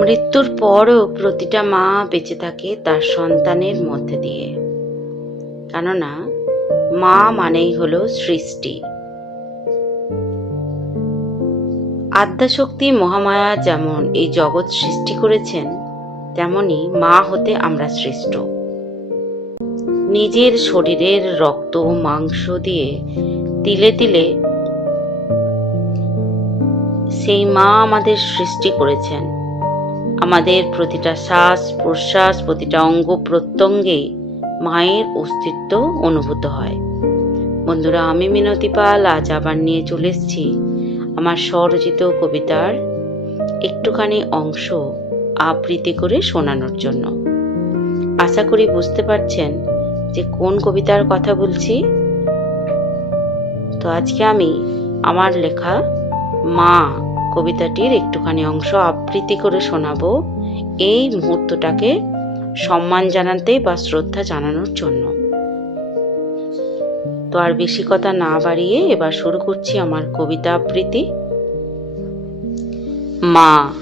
মৃত্যুর পরও প্রতিটা মা বেঁচে থাকে তার সন্তানের মধ্যে দিয়ে। কেননা, মা মানেই হলো সৃষ্টি। আদ্যাশক্তি মহামায়া যেমন এই জগৎ সৃষ্টি করেছেন, তেমনি মা হতে আমরা সৃষ্ট। নিজের শরীরের রক্ত মাংস দিয়ে তিলে তিলে সেই মা আমাদের সৃষ্টি করেছেন। আমাদের প্রতিটা শ্বাস, প্রশ্বাস, প্রতিটা অঙ্গ প্রত্যঙ্গে মায়ের অস্তিত্ব অনুভূত হয়। বন্ধুরা, আমি মিনতি পাল, আজ আবার নিয়ে চলে এসেছি আমার স্বরচিত কবিতার একটুখানি অংশ আবৃত্তি করে শোনানোর জন্য। আশা করি বুঝতে পারছেন যে কোন কবিতার কথা বলছি। তো আজকে আমি, আমার লেখা মা কবিতাটির একটুখানি অংশ আবৃত্তি করে শোনাবো। এই মুহূর্তটাকে সম্মান জানাতে বা শ্রদ্ধা জানানোর জন্য। তো আর বেশি কথা না বাড়িয়ে এবার শুরু করছি আমার কবিতা আবৃত্তি। মা।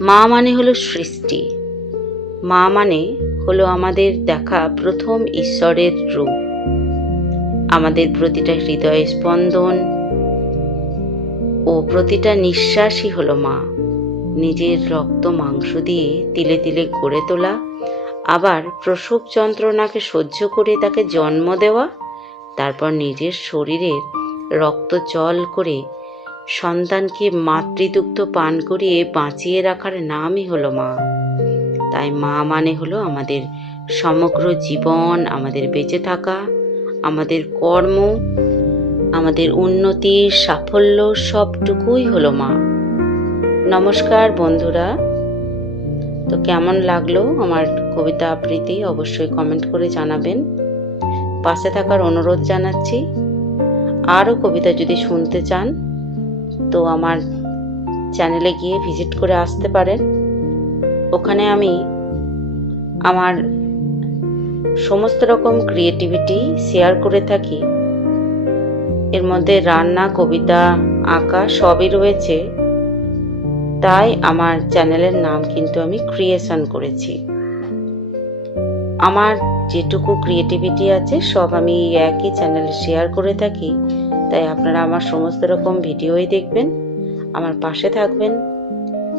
মা মানে হলো সৃষ্টি। মা মানে হলো আমাদের দেখা প্রথম ঈশ্বরের রূপ। আমাদের প্রতিটা হৃদয় স্পন্দন ও প্রতিটা নিঃশ্বাসই হলো মা। নিজের রক্ত মাংস দিয়ে তিলে তিলে গড়ে তোলা, আবার প্রসব যন্ত্রণাকে সহ্য করে তাকে জন্ম দেওয়া, তারপর নিজের শরীরের রক্ত জল করে সন্তানকে মাতৃদুগ্ধ পান করিয়ে বাঁচিয়ে রাখার নামই হলো মা। তাই মা মানে হলো আমাদের সমগ্র জীবন, আমাদের বেঁচে থাকা, আমাদের কর্ম আমাদের উন্নতি সাফল্য সবটুকুই হলো মা। নমস্কার বন্ধুরা। তো কেমন লাগল আমার কবিতা আবৃত্তি অবশ্যই কমেন্ট করে জানাবেন। পাশে থাকার অনুরোধ জানাচ্ছি, আরও কবিতা যদি শুনতে চান, তো আমার চ্যানেলে গিয়ে ভিজিট করে আসতে পারেন। ওখানে আমি আমার সমস্ত রকম ক্রিয়েটিভিটি শেয়ার করে থাকি। এর মধ্যে রান্না, কবিতা, আঁকা সবই রয়েছে। তাই আমার চ্যানেলের নাম কিন্তু আমি ক্রিয়েশন করেছি। আমার যেটুকু ক্রিয়েটিভিটি আছে, সব আমি একই চ্যানেলে শেয়ার করে থাকি। তাই আপনারা আমার সমস্ত রকম ভিডিওই দেখবেন, আমার পাশে থাকবেন।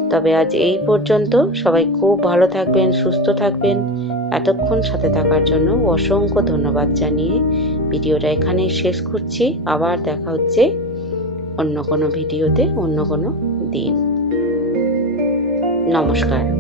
তবে আজ এই পর্যন্ত সবাই খুব ভালো থাকবেন, সুস্থ থাকবেন। এতক্ষণ সাথে থাকার জন্য অসংখ্য ধন্যবাদ জানিয়ে ভিডিওটা এখানেই শেষ করছি। আবার দেখা হচ্ছে অন্য কোনো ভিডিওতে, অন্য কোনো দিন। নমস্কার।